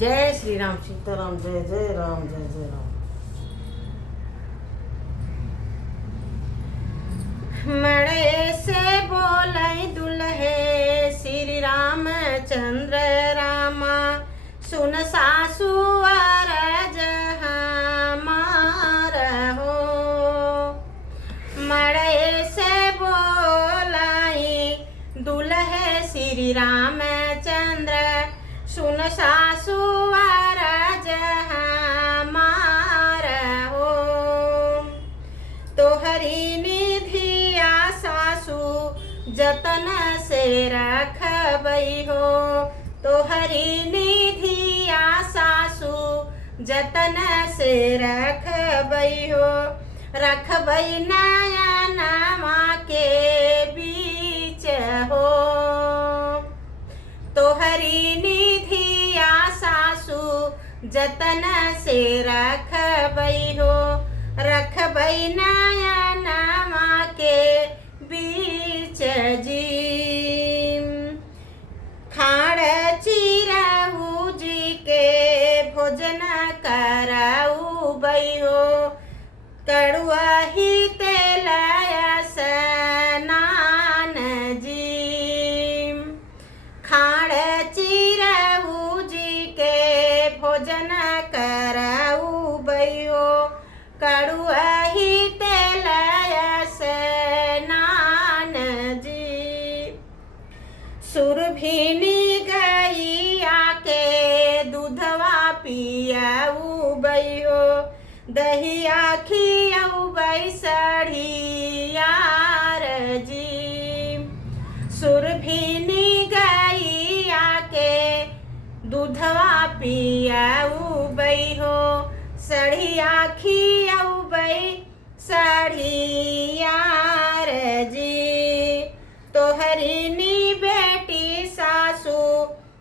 जय श्री राम सीताराम जय जय राम जय जय राम। मड़े से बोले दुल्हे श्री राम चंद्र रामा, सुन सासु अरज हमार हो। मड़े से बोलाई दुल्हे श्री राम चंद्र, सुन सासु अरज हमार हो। तोहरी निधिया सासु जतन से रखबई हो। तोहरी निधिया सासु जतन से रखबई हो। रखबई नयनमा के बीच हो। तोहरी निधिया सासु जतन से रखबई हो। रखबई नयनमा के बीच जी। खाड़ चिरऊ जी के भोजन करऊ बई हो। कड़ुआ ही तेल स्नान जी। खाड़ चिरऊ जी के भोजन करऊ बई हो। कड़ुआ ही तेल स्नान जी। सुरभिनी गैया के दूधवा पियऊ बई हो। दहिया खियऊ बई सढ़ियार जी। सुरभिनी गैया के दूधवा पियऊ बई हो। सढ़िया खियऊ बई सढ़ियार जी। तोहरी नी बेटी सासु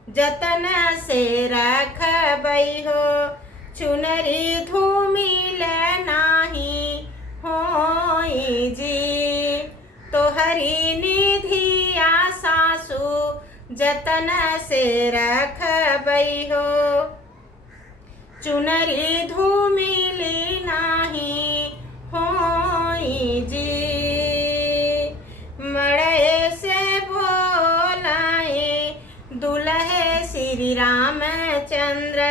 जतन से रखबई हो। चुनरी धूमिल नाही होई जी। तोहरी निधिया सासु जतन से रखबई हो। चुनरी धूमिली नाही होई जी। मड़े से बोलाए दुल्हे श्री राम चंद्र,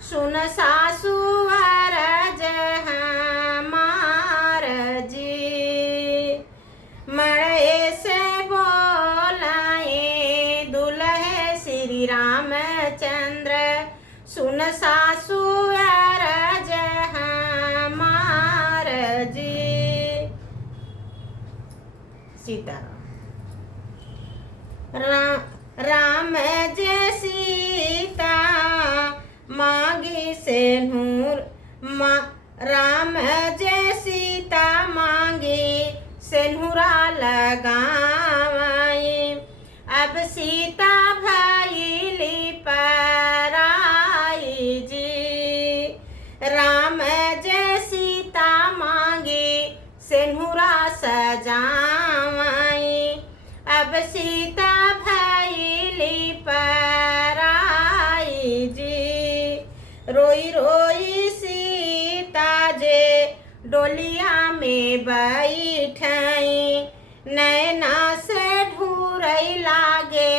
सुन सासु अरज हमार जी। मड़े से बोलाए दुल्हे श्री राम चंद्र, सुन सासु अरज हमार जी। सीताराम। राम जय सीता मांगी सेनुर। राम जय सीता मांगी सेनुरा लगाई। अब सीता भइली पराई जी। राम जय सीता मांगी सेनुरा सजाई। अब सीता भइली पराई जी। रोई रोई सीता जे डोलिया में बैठाई। नैना से ढूरई लागे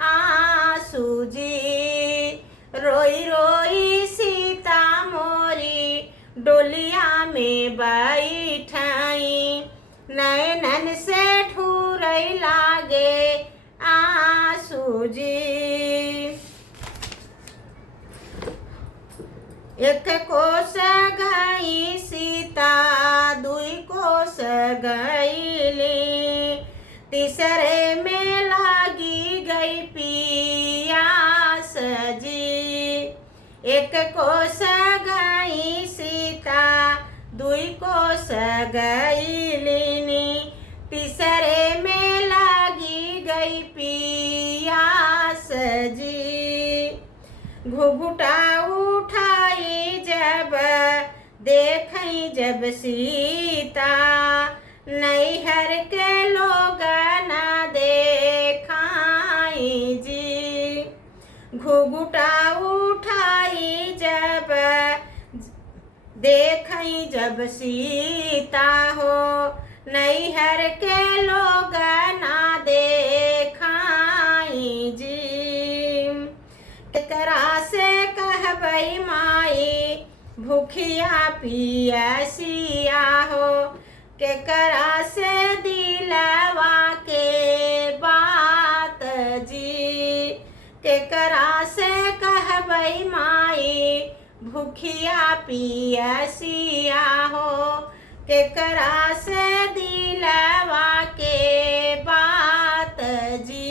आंसू जी। रोई रोई सीता मोरी डोलिया में बैठाई। नैनन से ढूरई लागे आंसू जी। एक कोस गई सीता दुई कोस गईली। तीसरे में लागी गई पियास जी। एक कोस गई सीता दुई कोस गईली। तीसरे में लागी गई पियास जी। घुघुटा उठाई जब देखई जब सीता, नैहर के लोग न देखाई जी। घुघुटा उठाई जब देखई जब सीता हो, नैहर के लोग ना देखाई जी। केकरा से कहबई माई भूखिया पियसिया हो, केकरा से दिलवा के बात जी। केकरा से कहबई माई भूखिया पियसिया हो, केकरा से दिलवा के बात जी।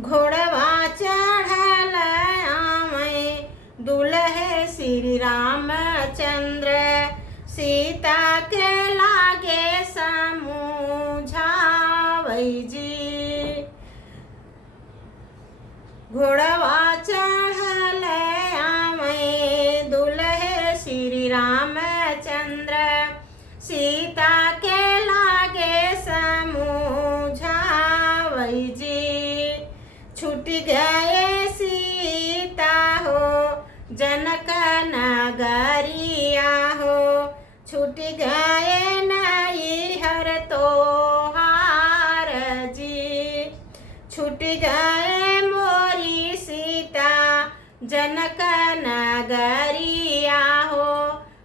घोड़वा चढ़ल आमै दुल्हे श्री रामचंद्र, सीता के लागे समझावई जी। घोड़वा चढ़ल आमै दुल्हे श्री रामचंद्र, सीता के लागे समझावई जी। छूट गए सीता हो जनक नगरिया हो, छूट गए नैहर तोहार जी। छूट गए मोरी सीता जनक नगरिया हो,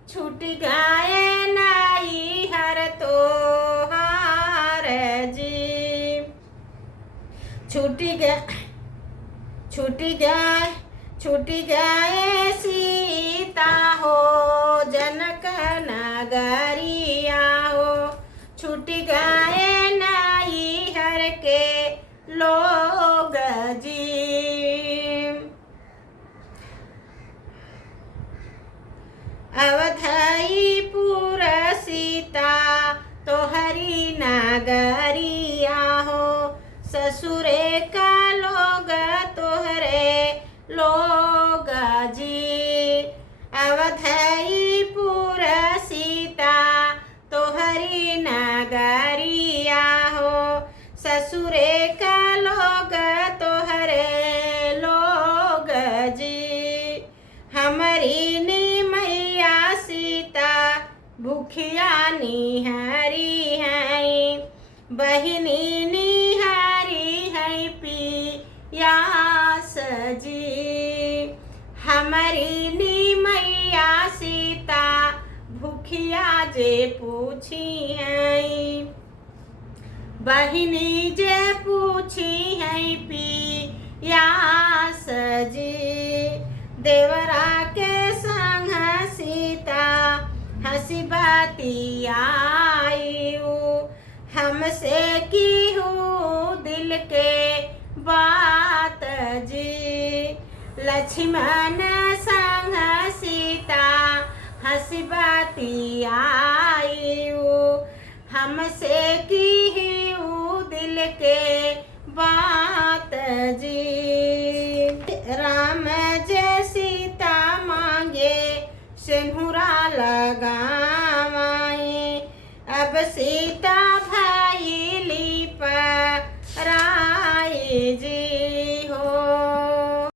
छूट गए नैहर तोहार जी। छूट गए सीता हो जनक नगरिया हो, छूट गए नैहर के लोग जी। अवधईपुर सीता तोहरी नगरिया हो, ससुरे का लोग तोहरे लोग जी। अवधईपुर सीता तोहरी नगरिया हो, ससुरे का लोग तोहरे लोग जी। हमारी मैया सीता भूखिया निहरी है, बहिनी निहरी है पियास जी। हमारी मैया सीता भूखिया जे पूछी है, बहिनी जे पूछी है पियास जी। देवरा के संग सीता हंसी बतियाई, हमसे की हूँ दिल के बात जी। लक्ष्मण संग सीता हंसी बतियाई, हमसे की हूँ दिल के बात जी। राम जय सीता मांगे सिंह